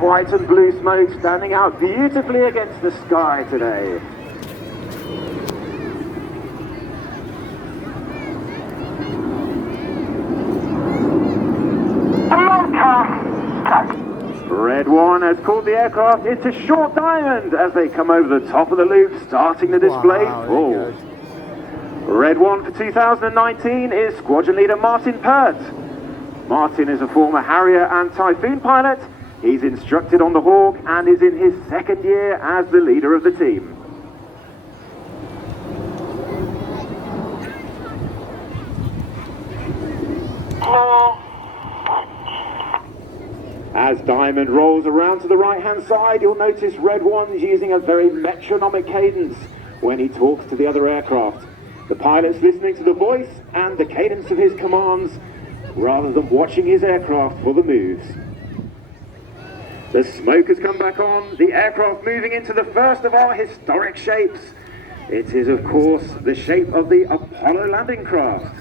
White and blue smoke standing out beautifully against the sky today. Red One has called the aircraft into short diamond as they come over the top of the loop, starting the display full. Red One for 2019 is Squadron Leader Martin Pert. Martin is a former Harrier and Typhoon pilot. He's instructed on the Hawk and is in his second year as the leader of the team. As Diamond rolls around to the right-hand side, you'll notice Red One's using a very metronomic cadence when he talks to the other aircraft. The pilot's listening to the voice and the cadence of his commands rather than watching his aircraft for the moves. The smoke has come back on, the aircraft moving into the first of our historic shapes. It is, of course, the shape of the Apollo landing craft.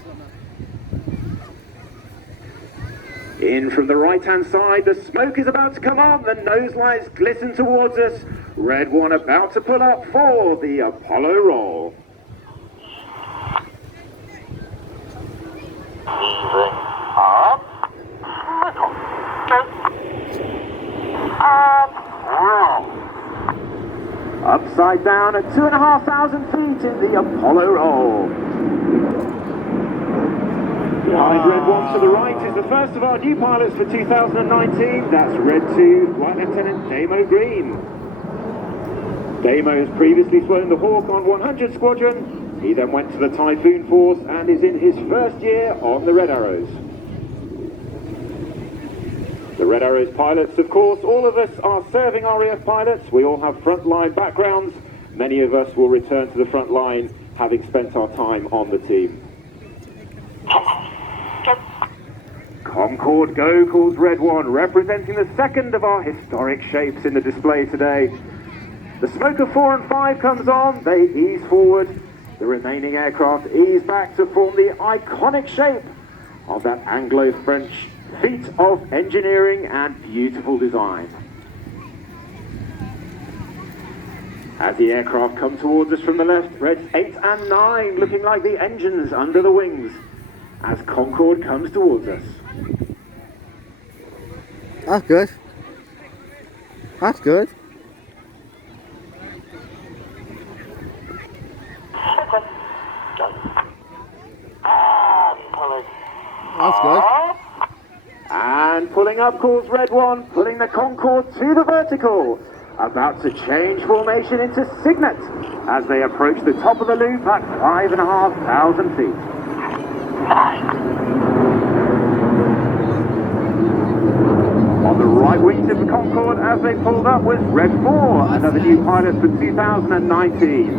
In from the right-hand side, the smoke is about to come on, the nose lights glisten towards us. Red One about to pull up for the Apollo roll. Easing up. Upside down at 2,500 feet in the Apollo roll. Behind Red One to the right is the first of our new pilots for 2019. That's Red 2, Flight Lieutenant Damo Green. Damo has previously flown the Hawk on 100 Squadron. He then went to the Typhoon Force and is in his first year on the Red Arrows. The Red Arrows pilots, of course, all of us are serving RAF pilots. We all have frontline backgrounds. Many of us will return to the front line having spent our time on the team. Concorde Go calls Red One, representing the second of our historic shapes in the display today. The smoke of 4 and 5 comes on, they ease forward. The remaining aircraft ease back to form the iconic shape of that Anglo-French feat of engineering and beautiful design. As the aircraft come towards us from the left, Reds 8 and 9 looking like the engines under the wings as Concorde comes towards us. That's good. That's good. That's good. And pulling up calls Red One, pulling the Concorde to the vertical. About to change formation into Cygnet as they approach the top of the loop at 5,500 feet. On the right wing of the Concorde as they pulled up was Red 4, another new pilot for 2019.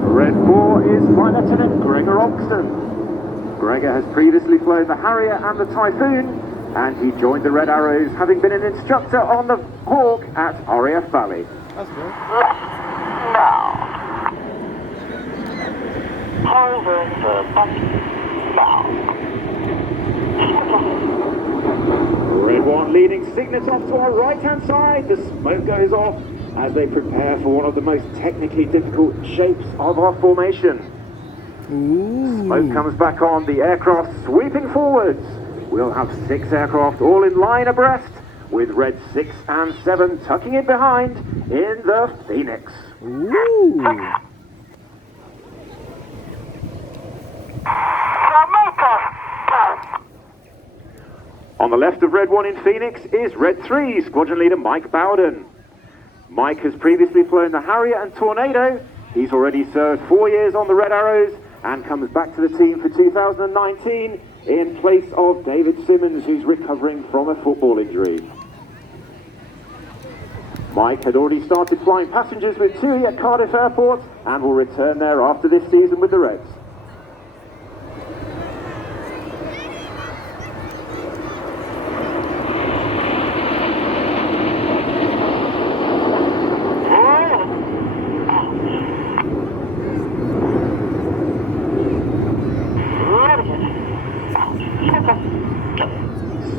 Red 4 is Flight Lieutenant Gregor Oxton. Gregor has previously flown the Harrier and the Typhoon, and he joined the Red Arrows having been an instructor on the Hawk at RAF Valley. That's good. Now. Over the button. Red One leading Cygnet off to our right-hand side. The smoke goes off as they prepare for one of the most technically difficult shapes of our formation. Ooh. Smoke comes back on, the aircraft sweeping forwards. We'll have 6 aircraft all in line abreast, with Red 6 and 7 tucking in behind in the Phoenix. Ooh. On the left of Red One in Phoenix is Red 3, Squadron Leader Mike Bowden. Mike has previously flown the Harrier and Tornado. He's already served 4 years on the Red Arrows and comes back to the team for 2019 in place of David Simmons, who's recovering from a football injury. Mike had already started flying passengers with TUI at Cardiff Airport and will return there after this season with the Reds.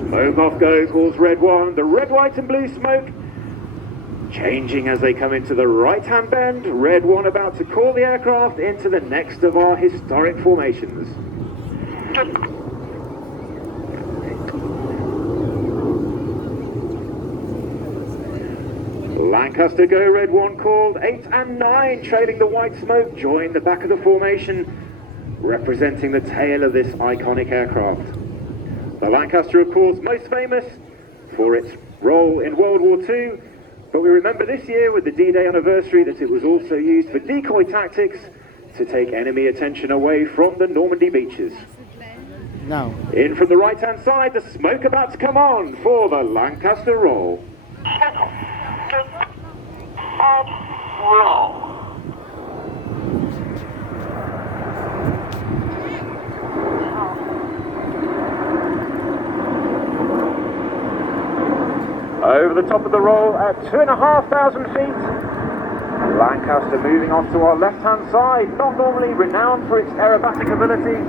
Smoke off go, calls Red One. The red, white and blue smoke changing as they come into the right-hand bend. Red One about to call the aircraft into the next of our historic formations. Lancaster go, Red One called. 8 and 9 trailing the white smoke join the back of the formation, representing the tail of this iconic aircraft. The Lancaster, of course, most famous for its role in World War II, but we remember this year with the D-Day anniversary that it was also used for decoy tactics to take enemy attention away from the Normandy beaches. Now. In from the right-hand side, the smoke about to come on for the Lancaster roll. Hot roll. Over the top of the roll at 2,500 feet. Lancaster moving off to our left-hand side, not normally renowned for its aerobatic ability.